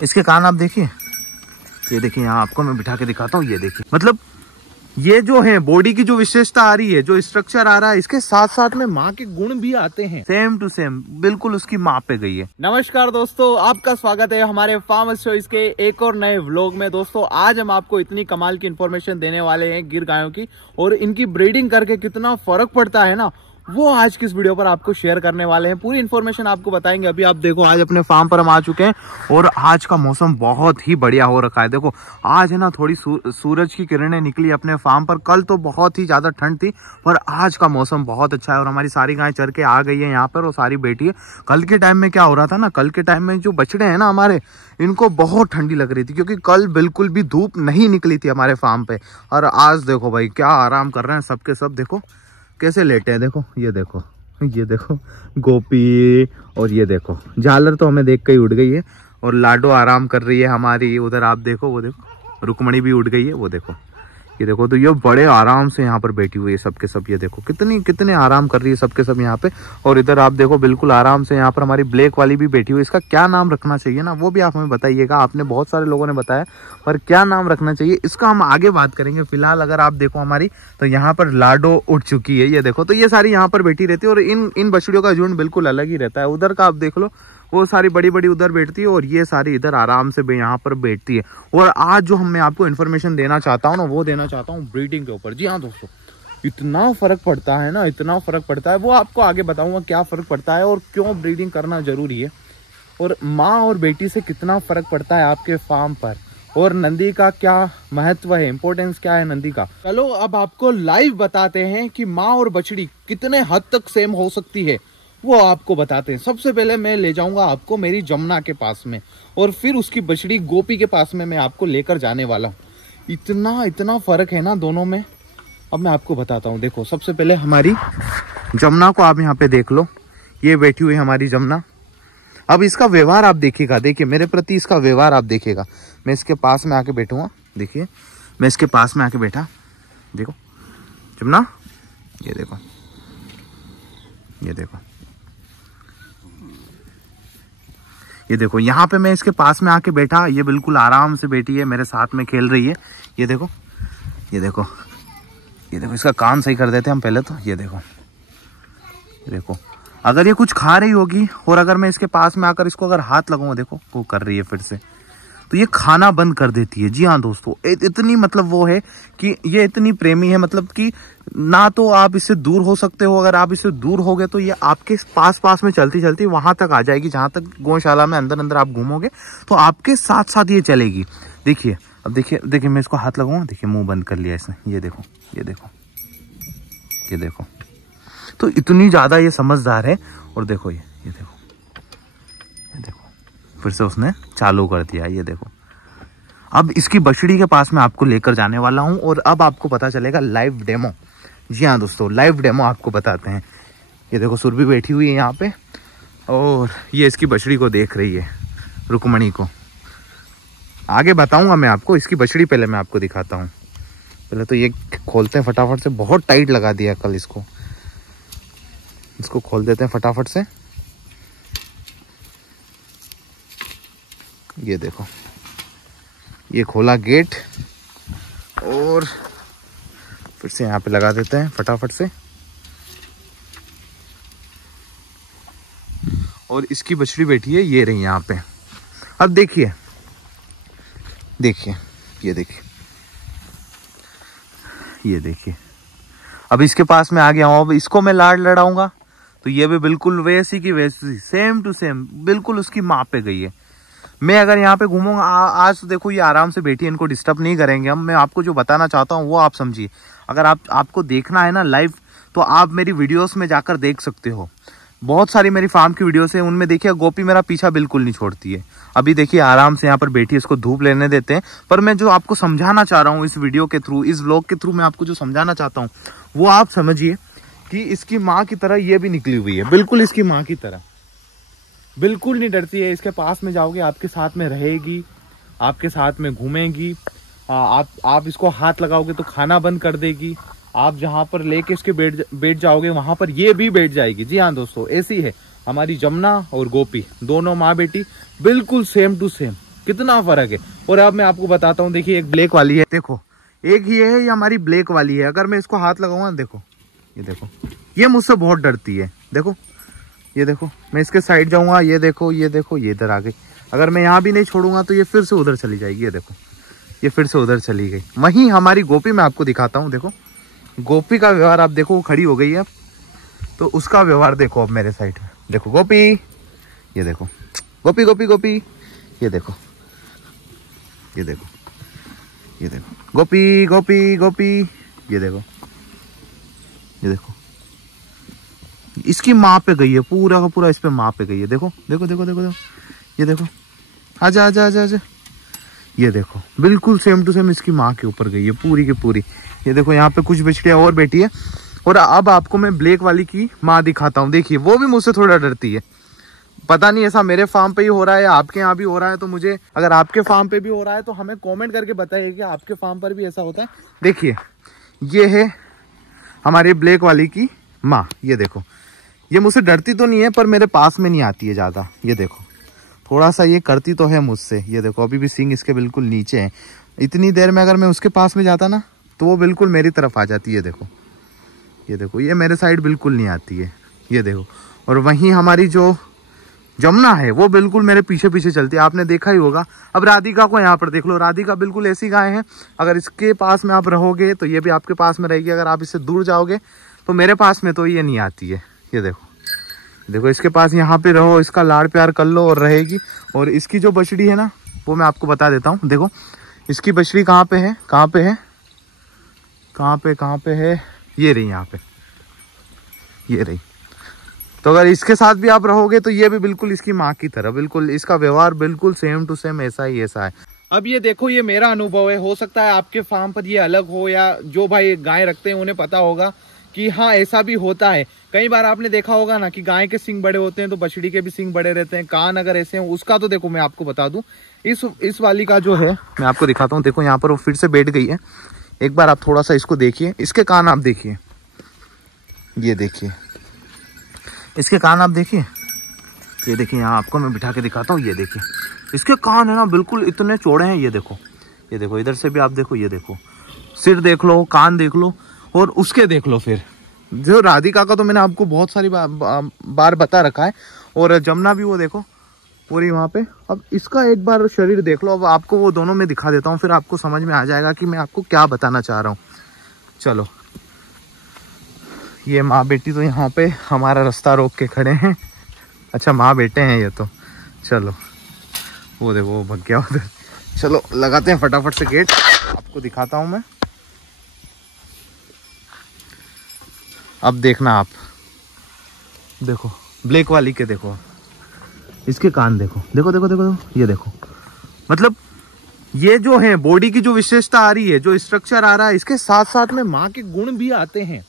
इसके कान आप देखिए, ये देखिए, यहाँ आपको मैं बिठा के दिखाता हूँ। ये देखिए, मतलब ये जो है बॉडी की जो विशेषता आ रही है, जो स्ट्रक्चर आ रहा है, इसके साथ साथ में माँ के गुण भी आते हैं, सेम टू सेम, बिल्कुल उसकी माँ पे गई है। नमस्कार दोस्तों, आपका स्वागत है हमारे फार्मर्स चॉइस के एक और नए व्लॉग में। दोस्तों आज हम आपको इतनी कमाल की इन्फॉर्मेशन देने वाले हैं गिर गायों की, और इनकी ब्रीडिंग करके कितना फर्क पड़ता है ना, वो आज की इस वीडियो पर आपको शेयर करने वाले हैं। पूरी इन्फॉर्मेशन आपको बताएंगे। अभी आप देखो, आज अपने फार्म पर हम आ चुके हैं और आज का मौसम बहुत ही बढ़िया हो रखा है। देखो आज है ना, थोड़ी सूरज की किरणें निकली अपने फार्म पर। कल तो बहुत ही ज्यादा ठंड थी, पर आज का मौसम बहुत अच्छा है और हमारी सारी गायें चर के आ गई है यहाँ पर और सारी बैठी है। कल के टाइम में क्या हो रहा था ना, कल के टाइम में जो बछड़े हैं ना हमारे, इनको बहुत ठंडी लग रही थी, क्योंकि कल बिल्कुल भी धूप नहीं निकली थी हमारे फार्म पे। और आज देखो भाई क्या आराम कर रहे हैं सबके सब। देखो कैसे लेटे हैं, देखो ये देखो, ये देखो गोपी, और ये देखो झालर तो हमें देख के ही उड़ गई है, और लाडो आराम कर रही है हमारी। उधर आप देखो, वो देखो रुक्मणी भी उड़ गई है, वो देखो, ये देखो। तो ये बड़े आराम से यहाँ पर बैठी हुई है सबके सब। ये देखो कितने आराम कर रही है सबके सब यहाँ पे। और इधर आप देखो बिल्कुल आराम से यहाँ पर हमारी ब्लैक वाली भी बैठी हुई है। इसका क्या नाम रखना चाहिए ना, वो भी आप हमें बताइएगा। आपने बहुत सारे लोगों ने बताया, पर क्या नाम रखना चाहिए इसका हम आगे बात करेंगे। फिलहाल अगर आप देखो हमारी, तो यहाँ पर लाडो उठ चुकी है, ये देखो। तो ये सारी यहाँ पर बैठी रहती है, और इन बछड़ियों का झुंड बिल्कुल अलग ही रहता है। उधर का आप देख लो, वो सारी बड़ी बड़ी उधर बैठती है, और ये सारी इधर आराम से यहाँ पर बैठती है। और आज जो मैं आपको इन्फॉर्मेशन देना चाहता हूँ ना, वो देना चाहता हूँ ब्रीडिंग के ऊपर। जी हाँ दोस्तों, इतना फर्क पड़ता है ना, इतना फर्क पड़ता है, वो आपको आगे बताऊंगा क्या फर्क पड़ता है और क्यों ब्रीडिंग करना जरूरी है, और माँ और बेटी से कितना फर्क पड़ता है आपके फार्म पर, और नंदी का क्या महत्व है, इंपॉर्टेंस क्या है नंदी का। चलो अब आपको लाइव बताते हैं कि माँ और बछड़ी कितने हद तक सेम हो सकती है, वो आपको बताते हैं। सबसे पहले मैं ले जाऊंगा आपको मेरी जमुना के पास में, और फिर उसकी बछड़ी गोपी के पास में मैं आपको लेकर जाने वाला हूँ। इतना फर्क है ना दोनों में। अब मैं आपको बताता हूँ। देखो सबसे पहले हमारी जमुना को आप यहाँ पे देख लो, ये बैठी हुई हमारी जमुना। अब इसका व्यवहार आप देखिएगा, देखिए मेरे प्रति इसका व्यवहार आप देखिएगा। मैं इसके पास में आके बैठूंगा, देखिए मैं इसके पास में आके बैठा, देखो जमुना, ये देखो, ये देखो, ये देखो। यहाँ पे मैं इसके पास में आके बैठा, ये बिल्कुल आराम से बैठी है, मेरे साथ में खेल रही है। ये देखो, ये देखो, ये देखो। इसका कान सही कर देते हैं हम पहले तो। ये देखो, ये देखो। अगर ये कुछ खा रही होगी और अगर मैं इसके पास में आकर इसको अगर हाथ लगाऊंगा, देखो वो कर रही है फिर से, तो ये खाना बंद कर देती है। जी हाँ दोस्तों, इतनी मतलब वो है कि ये इतनी प्रेमी है, मतलब कि ना तो आप इससे दूर हो सकते हो। अगर आप इससे दूर हो गए तो ये आपके पास में चलती चलती वहां तक आ जाएगी, जहां तक गौशाला में अंदर आप घूमोगे तो आपके साथ साथ ये चलेगी। देखिए अब देखिए मैं इसको हाथ लगाऊंगा, देखिए मुंह बंद कर लिया इसने। ये देखो, ये देखो, ये देखो। तो इतनी ज्यादा ये समझदार है। और देखो ये देखो, ये देखो, फिर से उसने चालू कर दिया। ये देखो, अब इसकी बछड़ी के पास में आपको लेकर जाने वाला हूं, और अब आपको पता चलेगा लाइव डेमो। जी हाँ दोस्तों, लाइव डेमो आपको बताते हैं। ये देखो सुरभि बैठी हुई है यहाँ पे, और ये इसकी बछड़ी को देख रही है, रुक्मणी को। आगे बताऊंगा मैं आपको, इसकी बछड़ी पहले मैं आपको दिखाता हूँ। पहले तो ये खोलते हैं फटाफट से, बहुत टाइट लगा दिया कल इसको खोल देते हैं फटाफट से। ये देखो, ये खोला गेट, और फिर से यहाँ पे लगा देते हैं फटाफट से। और इसकी बछड़ी बैठी है, ये रही यहाँ पे। अब देखिए, देखिए, ये देखिए, ये देखिए। अब इसके पास में आ गया हूँ। अब इसको मैं लाड लड़ाऊंगा तो ये भी बिल्कुल वैसी की वैसी, सेम टू सेम, बिल्कुल उसकी माँ पे गई है। मैं अगर यहाँ पे घूमूंगा, आज तो देखो ये आराम से बैठी है, इनको डिस्टर्ब नहीं करेंगे हम। मैं आपको जो बताना चाहता हूँ वो आप समझिए। अगर आपको देखना है ना लाइव, तो आप मेरी वीडियोस में जाकर देख सकते हो। बहुत सारी मेरी फार्म की वीडियोस है, उनमें देखिए गोपी मेरा पीछा बिल्कुल नहीं छोड़ती है। अभी देखिए आराम से यहाँ पर बैठी है, इसको धूप लेने देते हैं। पर मैं जो आपको समझाना चाह रहा हूँ इस वीडियो के थ्रू, इस व्लॉग के थ्रू, मैं आपको जो समझाना चाहता हूँ वो आप समझिए कि इसकी माँ की तरह ये भी निकली हुई है, बिल्कुल इसकी माँ की तरह, बिल्कुल नहीं डरती है। इसके पास में जाओगे, आपके साथ में रहेगी, आपके साथ में घूमेगी। आप इसको हाथ लगाओगे तो खाना बंद कर देगी। आप जहां पर लेके इसके बैठ जाओगे वहां पर ये भी बैठ जाएगी। जी हाँ दोस्तों, ऐसी है हमारी जमुना और गोपी, दोनों माँ बेटी बिल्कुल सेम टू सेम। कितना फर्क है। और अब मैं आपको बताता हूँ, देखिए एक ब्लैक वाली है, देखो एक ये है, ये हमारी ब्लैक वाली है। अगर मैं इसको हाथ लगाऊंगा, देखो ये देखो, ये मुझसे बहुत डरती है। देखो ये देखो, मैं इसके साइड जाऊंगा, ये देखो ये देखो, ये इधर आ गई। अगर मैं यहाँ भी नहीं छोड़ूंगा तो ये फिर से उधर चली जाएगी। ये देखो, ये फिर से उधर चली गई। वहीं हमारी गोपी मैं आपको दिखाता हूँ। देखो गोपी का व्यवहार आप देखो, वो खड़ी हो गई है अब, तो उसका व्यवहार देखो अब मेरे साइड में। देखो गोपी, ये देखो गोपी गोपी गोपी, ये देखो ये देखो ये देखो गोपी गोपी गोपी, ये देखो ये देखो, इसकी माँ पे गई है, पूरा का पूरा इस पे माँ पे गई है। देखो देखो देखो देखो देखो, ये देखो, आजा आजा आजा आजा, ये देखो बिल्कुल सेम टू सेम इसकी माँ के ऊपर गई है पूरी की पूरी। ये देखो यहाँ पे कुछ बछड़ियाँ और बैठी है। और अब आपको मैं ब्लैक वाली की माँ दिखाता हूँ। देखिए वो भी मुझसे थोड़ा डरती है। पता नहीं ऐसा मेरे फार्म पे ही हो रहा है या आपके यहाँ भी हो रहा है, तो मुझे, अगर आपके फार्म पे भी हो रहा है तो हमें कमेंट करके बताइए कि आपके फार्म पर भी ऐसा होता है। देखिए ये है हमारी ब्लैक वाली की माँ। ये देखो, ये मुझसे डरती तो नहीं है पर मेरे पास में नहीं आती है ज़्यादा। ये देखो थोड़ा सा ये करती तो है मुझसे। ये देखो अभी भी सींग इसके बिल्कुल नीचे है। इतनी देर में अगर मैं उसके पास में जाता ना तो वो बिल्कुल मेरी तरफ आ जाती है। देखो ये देखो, ये मेरे साइड बिल्कुल नहीं आती है। ये देखो, और वहीं हमारी जो जमुना है वो बिल्कुल मेरे पीछे पीछे चलती है, आपने देखा ही होगा। अब राधिका को यहाँ पर देख लो, राधिका बिल्कुल ऐसी गाय है, अगर इसके पास में आप रहोगे तो ये भी आपके पास में रहेगी। अगर आप इससे दूर जाओगे तो मेरे पास में तो ये नहीं आती है। ये देखो देखो, इसके पास यहाँ पे रहो, इसका लाड़ प्यार कर लो और रहेगी। और इसकी जो बछड़ी है ना वो मैं आपको बता देता हूँ। देखो इसकी बछड़ी कहाँ पे है, कहाँ पे है, कहाँ पे है, ये रही यहाँ पे, ये रही। तो अगर इसके साथ भी आप रहोगे तो ये भी बिल्कुल इसकी माँ की तरह, बिल्कुल इसका व्यवहार बिल्कुल सेम टू सेम ऐसा ही ऐसा है। अब ये देखो, ये मेरा अनुभव है, हो सकता है आपके फार्म पर ये अलग हो, या जो भाई गाय रखते हैं उन्हें पता होगा कि हाँ ऐसा भी होता है। कई बार आपने देखा होगा ना कि गाय के सींग बड़े होते हैं तो बछड़ी के भी सींग बड़े रहते हैं। कान अगर ऐसे हैं उसका, तो देखो मैं आपको बता दूं, इस वाली का जो है मैं आपको दिखाता हूँ। देखो यहाँ पर वो फिर से बैठ गई है। एक बार आप थोड़ा सा इसको देखिए, इसके कान आप देखिए, ये देखिए इसके कान आप देखिए, ये देखिए यहाँ आपको मैं बिठा के दिखाता हूँ। ये देखिए इसके कान है ना बिल्कुल इतने चौड़े हैं। ये देखो इधर से भी आप देखो, ये देखो सिर देख लो, कान देख लो, और उसके देख लो। फिर जो राधिका का तो मैंने आपको बहुत सारी बार बता रखा है, और जमुना भी वो देखो पूरी वहाँ पे। अब इसका एक बार शरीर देख लो। अब आपको वो दोनों में दिखा देता हूँ, फिर आपको समझ में आ जाएगा कि मैं आपको क्या बताना चाह रहा हूँ। चलो, ये माँ बेटी तो यहाँ पे हमारा रास्ता रोक के खड़े हैं। अच्छा माँ बेटे हैं ये तो। चलो वो देखो वो भग गया उधर। चलो लगाते हैं फटाफट से गेट, आपको दिखाता हूँ मैं। अब देखना आप, देखो ब्लैक वाली के देखो, इसके कान देखो, देखो देखो देखो, ये देखो, मतलब ये जो है बॉडी की जो विशेषता आ रही है, जो स्ट्रक्चर आ रहा है, इसके साथ साथ में माँ के गुण भी आते हैं।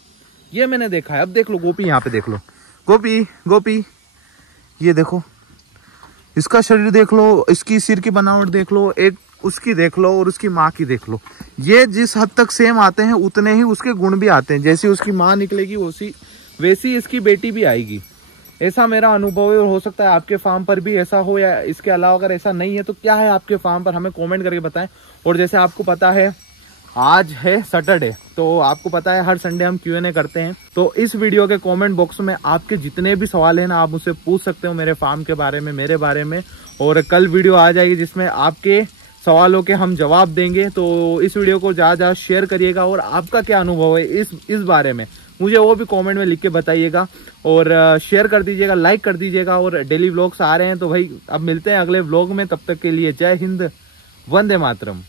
ये मैंने देखा है। अब देख लो गोपी, यहाँ पे देख लो, गोपी गोपी, ये देखो इसका शरीर देख लो, इसकी सिर की बनावट देख लो, एक उसकी देख लो और उसकी माँ की देख लो। ये जिस हद तक सेम आते हैं उतने ही उसके गुण भी आते हैं। जैसी उसकी माँ निकलेगी वैसी इसकी बेटी भी आएगी। ऐसा मेरा अनुभव है, और हो सकता है आपके फार्म पर भी ऐसा हो, या इसके अलावा अगर ऐसा नहीं है तो क्या है आपके फार्म पर, हमें कमेंट करके बताएं। और जैसे आपको पता है आज है सैटरडे, तो आपको पता है हर संडे हम Q&A करते हैं। तो इस वीडियो के कमेंट बॉक्स में आपके जितने भी सवाल हैं ना, आप मुझसे पूछ सकते हो मेरे फार्म के बारे में, मेरे बारे में। और कल वीडियो आ जाएगी जिसमें आपके सवालों के हम जवाब देंगे। तो इस वीडियो को ज़्यादा शेयर करिएगा, और आपका क्या अनुभव है इस बारे में मुझे वो भी कमेंट में लिख के बताइएगा। और शेयर कर दीजिएगा, लाइक कर दीजिएगा। और डेली व्लॉग्स आ रहे हैं तो भाई अब मिलते हैं अगले व्लॉग में। तब तक के लिए जय हिंद, वंदे मातरम।